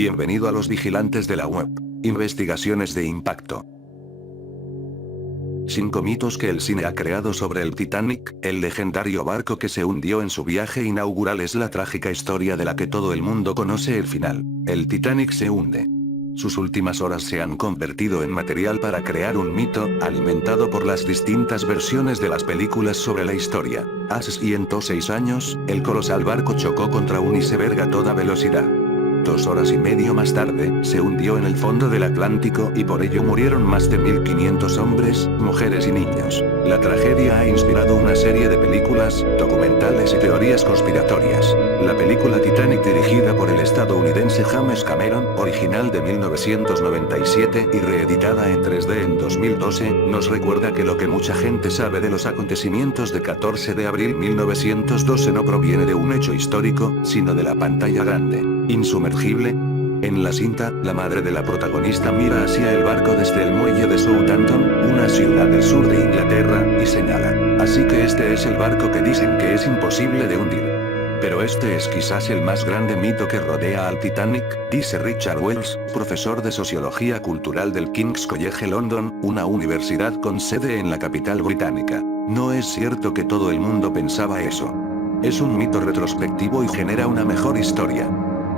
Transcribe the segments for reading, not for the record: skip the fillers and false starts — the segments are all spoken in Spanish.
Bienvenido a los vigilantes de la web. Investigaciones de impacto. 5 mitos que el cine ha creado sobre el Titanic, el legendario barco que se hundió en su viaje inaugural. Es la trágica historia de la que todo el mundo conoce el final. El Titanic se hunde. Sus últimas horas se han convertido en material para crear un mito, alimentado por las distintas versiones de las películas sobre la historia. Hace 106 años, el colosal barco chocó contra un iceberg a toda velocidad. 2 horas y media más tarde, se hundió en el fondo del Atlántico y por ello murieron más de 1500 hombres, mujeres y niños. La tragedia ha inspirado una serie de películas, documentales y teorías conspiratorias. La película Titanic, dirigida por el estadounidense James Cameron, original de 1997 y reeditada en 3D en 2012, nos recuerda que lo que mucha gente sabe de los acontecimientos de 14 de abril 1912 no proviene de un hecho histórico, sino de la pantalla grande. Insumergible. En la cinta, la madre de la protagonista mira hacia el barco desde el muelle de Southampton, una ciudad del sur de Inglaterra, y señala: así que este es el barco que dicen que es imposible de hundir. Pero este es quizás el más grande mito que rodea al Titanic, dice Richard Wells, profesor de Sociología Cultural del King's College London, una universidad con sede en la capital británica. No es cierto que todo el mundo pensaba eso. Es un mito retrospectivo y genera una mejor historia.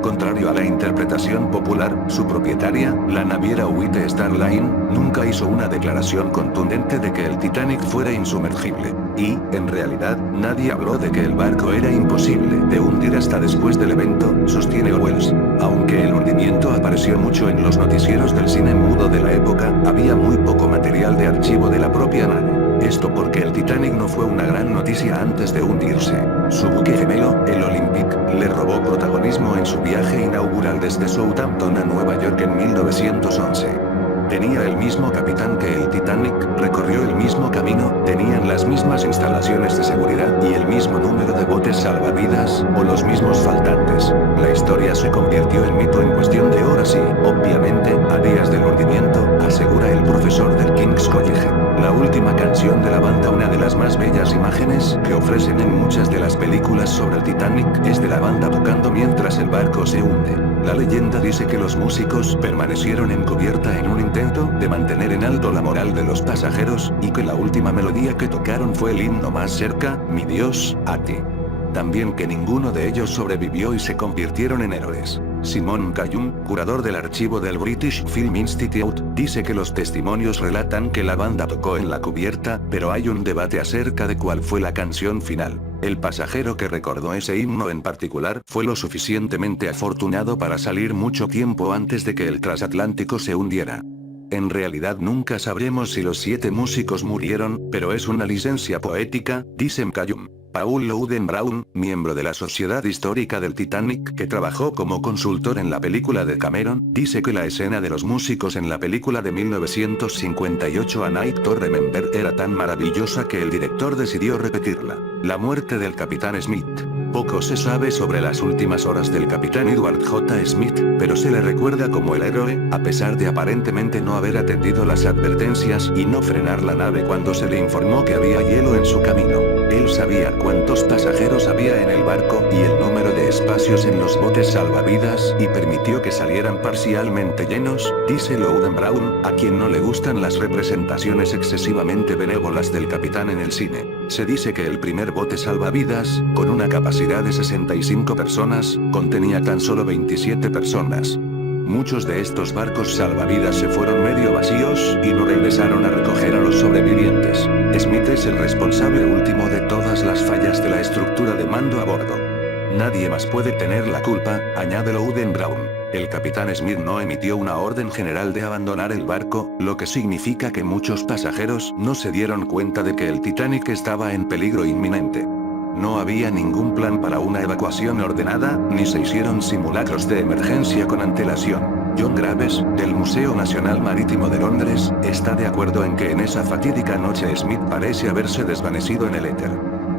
Contrario a la interpretación popular, su propietaria, la naviera White Star Line, nunca hizo una declaración contundente de que el Titanic fuera insumergible. Y, en realidad, nadie habló de que el barco era imposible de hundir hasta después del evento, sostiene Wells. Aunque el hundimiento apareció mucho en los noticieros del cine mudo de la época, había muy poco material de archivo de la propia nave. Esto porque el Titanic no fue una gran noticia antes de hundirse. Su buque gemelo, el Olympic, le robó protagonismo en su viaje inaugural desde Southampton a Nueva York en 1911. Tenía el mismo capitán que el Titanic, recorrió el mismo camino, tenían las mismas instalaciones de seguridad y el mismo número de botes salvavidas, o los mismos faltantes. La historia se convirtió en mito en cuestión de horas y, obviamente, a días del hundimiento, asegura el profesor del King's College. La última canción de la banda, una de las más bellas imágenes que ofrecen en muchas de las películas sobre el Titanic, es de la banda tocando mientras el barco se hunde. La leyenda dice que los músicos permanecieron en cubierta en un intento de mantener en alto la moral de los pasajeros, y que la última melodía que tocaron fue el himno Más cerca, mi Dios, a ti. También que ninguno de ellos sobrevivió y se convirtieron en héroes. Simon Callum, curador del archivo del British Film Institute, dice que los testimonios relatan que la banda tocó en la cubierta, pero hay un debate acerca de cuál fue la canción final. El pasajero que recordó ese himno en particular fue lo suficientemente afortunado para salir mucho tiempo antes de que el transatlántico se hundiera. En realidad nunca sabremos si los 7 músicos murieron, pero es una licencia poética, dice Callum. Paul Loudon Brown, miembro de la Sociedad Histórica del Titanic que trabajó como consultor en la película de Cameron, dice que la escena de los músicos en la película de 1958 A Night to Remember era tan maravillosa que el director decidió repetirla. La muerte del capitán Smith. Poco se sabe sobre las últimas horas del capitán Edward J. Smith, pero se le recuerda como el héroe, a pesar de aparentemente no haber atendido las advertencias y no frenar la nave cuando se le informó que había hielo en su camino. Él sabía cuántos pasajeros había en el barco y el número de espacios en los botes salvavidas y permitió que salieran parcialmente llenos, dice Loudon Brown, a quien no le gustan las representaciones excesivamente benévolas del capitán en el cine. Se dice que el primer bote salvavidas, con una capacidad de 65 personas, contenía tan solo 27 personas. Muchos de estos barcos salvavidas se fueron medio vacíos y no regresaron a recoger a los sobrevivientes. Smith es el responsable último de todas las fallas de la estructura de mando a bordo. Nadie más puede tener la culpa, añade Loudon Brown. El capitán Smith no emitió una orden general de abandonar el barco, lo que significa que muchos pasajeros no se dieron cuenta de que el Titanic estaba en peligro inminente. No había ningún plan para una evacuación ordenada, ni se hicieron simulacros de emergencia con antelación. John Graves, del Museo Nacional Marítimo de Londres, está de acuerdo en que en esa fatídica noche Smith parece haberse desvanecido en el éter.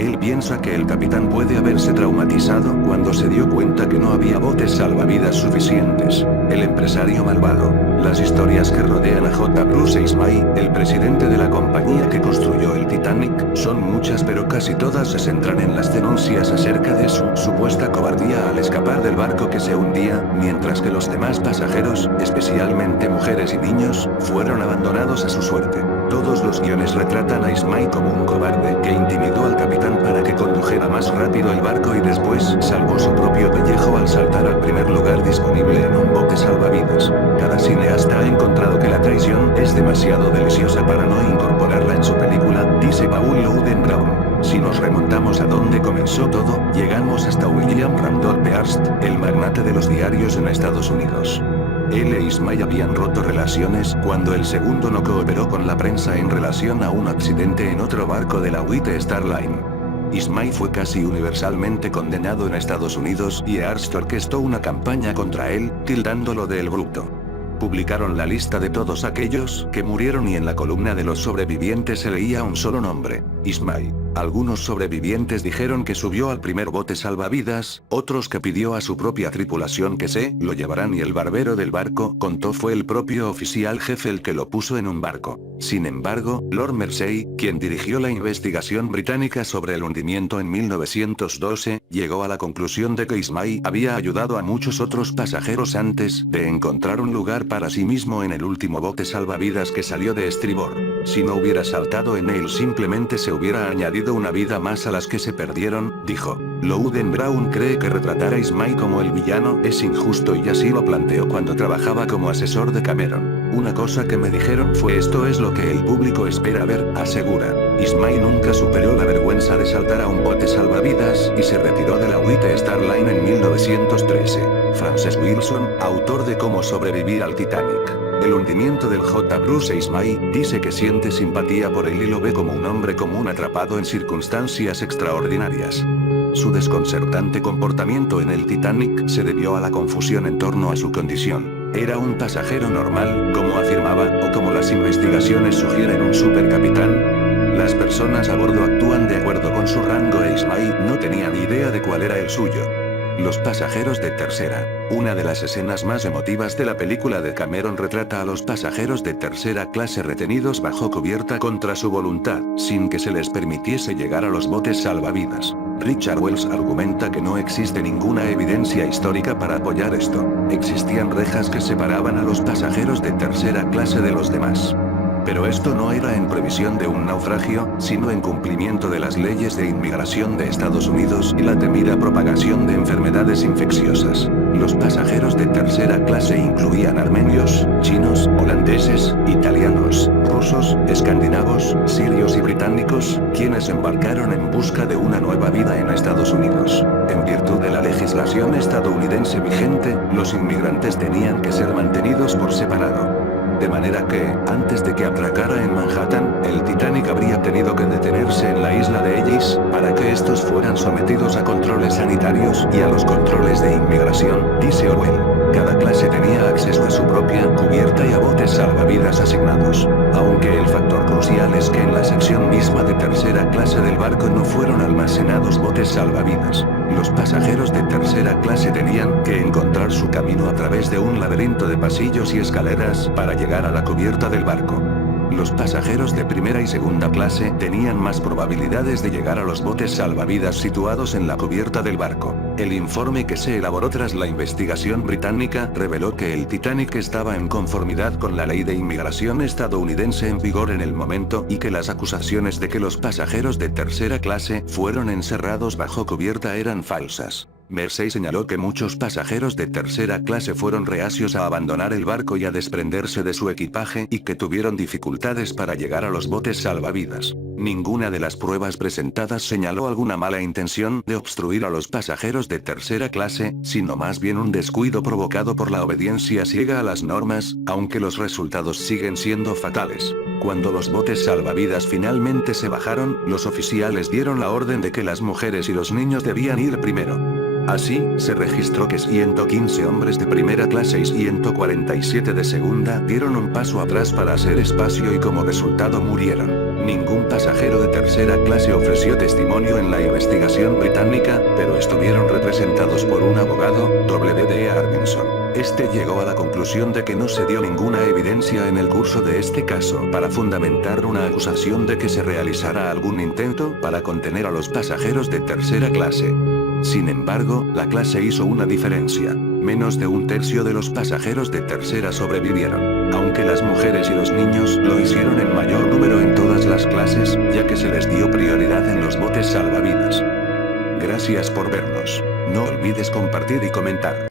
Él piensa que el capitán puede haberse traumatizado cuando se dio cuenta que no había botes salvavidas suficientes. El empresario malvado. Las historias que rodean a J. Bruce Ismay, el presidente de la compañía que construyó el Titanic, son muchas pero casi todas se centran en las denuncias acerca de su supuesta cobardía al escapar del barco que se hundía, mientras que los demás pasajeros, especialmente mujeres y niños, fueron abandonados a su suerte. Todos los guiones retratan a Ismay como un cobarde que intimidó al capitán para que condujera más rápido el barco y después salvó su propio pellejo al saltar al primer lugar disponible en un bote salvavidas. Cada cineasta ha encontrado que la traición es demasiado deliciosa para no incorporarla en su película, dice Paul Louden Brown. Si nos remontamos a donde comenzó todo, llegamos hasta William Randolph Hearst, el magnate de los diarios en Estados Unidos. Él e Ismay habían roto relaciones cuando el segundo no cooperó con la prensa en relación a un accidente en otro barco de la White Star Line. Ismay fue casi universalmente condenado en Estados Unidos y Hearst orquestó una campaña contra él, tildándolo de el bruto. Publicaron la lista de todos aquellos que murieron y en la columna de los sobrevivientes se leía un solo nombre: Ismay. Algunos sobrevivientes dijeron que subió al primer bote salvavidas, otros que pidió a su propia tripulación que se lo llevaran y el barbero del barco contó fue el propio oficial jefe el que lo puso en un barco. Sin embargo, Lord Mersey, quien dirigió la investigación británica sobre el hundimiento en 1912, llegó a la conclusión de que Ismay había ayudado a muchos otros pasajeros antes de encontrar un lugar para sí mismo en el último bote salvavidas que salió de estribor. Si no hubiera saltado en él simplemente se hubiera añadido una vida más a las que se perdieron, dijo. Louden Brown cree que retratar a Ismay como el villano es injusto y así lo planteó cuando trabajaba como asesor de Cameron. Una cosa que me dijeron fue esto es lo que el público espera ver, asegura. Ismay nunca superó la vergüenza de saltar a un bote salvavidas y se retiró de la White Star Line en 1913. Frances Wilson, autor de Cómo sobrevivir al Titanic. El hundimiento del J. Bruce Ismay, dice que siente simpatía por él y lo ve como un hombre común atrapado en circunstancias extraordinarias. Su desconcertante comportamiento en el Titanic se debió a la confusión en torno a su condición. Era un pasajero normal, como afirmaba, o como las investigaciones sugieren un supercapitán. Las personas a bordo actúan de acuerdo con su rango e Ismay no tenía ni idea de cuál era el suyo. Los pasajeros de tercera. Una de las escenas más emotivas de la película de Cameron retrata a los pasajeros de tercera clase retenidos bajo cubierta contra su voluntad, sin que se les permitiese llegar a los botes salvavidas. Richard Wells argumenta que no existe ninguna evidencia histórica para apoyar esto. Existían rejas que separaban a los pasajeros de tercera clase de los demás. Pero esto no era en previsión de un naufragio, sino en cumplimiento de las leyes de inmigración de Estados Unidos y la temida propagación de enfermedades infecciosas. Los pasajeros de tercera clase incluían armenios, chinos, holandeses, italianos, rusos, escandinavos, sirios y británicos, quienes embarcaron en busca de una nueva vida en Estados Unidos. En virtud de la legislación estadounidense vigente, los inmigrantes tenían que ser mantenidos por separado. De manera que, antes de que atracara en Manhattan, el Titanic habría tenido que detenerse en la isla de Ellis, para que estos fueran sometidos a controles sanitarios y a los controles de inmigración, dice Orwell. Cada clase tenía acceso a su propia cubierta y a botes salvavidas asignados. Aunque el factor crucial es que en la sección misma de tercera clase del barco no fueron almacenados botes salvavidas. Los pasajeros de tercera clase tenían que encontrar su camino a través de un laberinto de pasillos y escaleras para llegar a la cubierta del barco. Los pasajeros de primera y segunda clase tenían más probabilidades de llegar a los botes salvavidas situados en la cubierta del barco. El informe que se elaboró tras la investigación británica reveló que el Titanic estaba en conformidad con la ley de inmigración estadounidense en vigor en el momento y que las acusaciones de que los pasajeros de tercera clase fueron encerrados bajo cubierta eran falsas. Mersey señaló que muchos pasajeros de tercera clase fueron reacios a abandonar el barco y a desprenderse de su equipaje y que tuvieron dificultades para llegar a los botes salvavidas. Ninguna de las pruebas presentadas señaló alguna mala intención de obstruir a los pasajeros de tercera clase, sino más bien un descuido provocado por la obediencia ciega a las normas, aunque los resultados siguen siendo fatales. Cuando los botes salvavidas finalmente se bajaron, los oficiales dieron la orden de que las mujeres y los niños debían ir primero. Así, se registró que 115 hombres de primera clase y 147 de segunda dieron un paso atrás para hacer espacio y como resultado murieron. Ningún pasajero de tercera clase ofreció testimonio en la investigación británica, pero estuvieron representados por un abogado, W.D. Arvinson. Este llegó a la conclusión de que no se dio ninguna evidencia en el curso de este caso para fundamentar una acusación de que se realizara algún intento para contener a los pasajeros de tercera clase. Sin embargo, la clase hizo una diferencia. Menos de un tercio de los pasajeros de tercera sobrevivieron, aunque las mujeres y los niños lo hicieron en mayor número en todas las clases, ya que se les dio prioridad en los botes salvavidas. Gracias por vernos. No olvides compartir y comentar.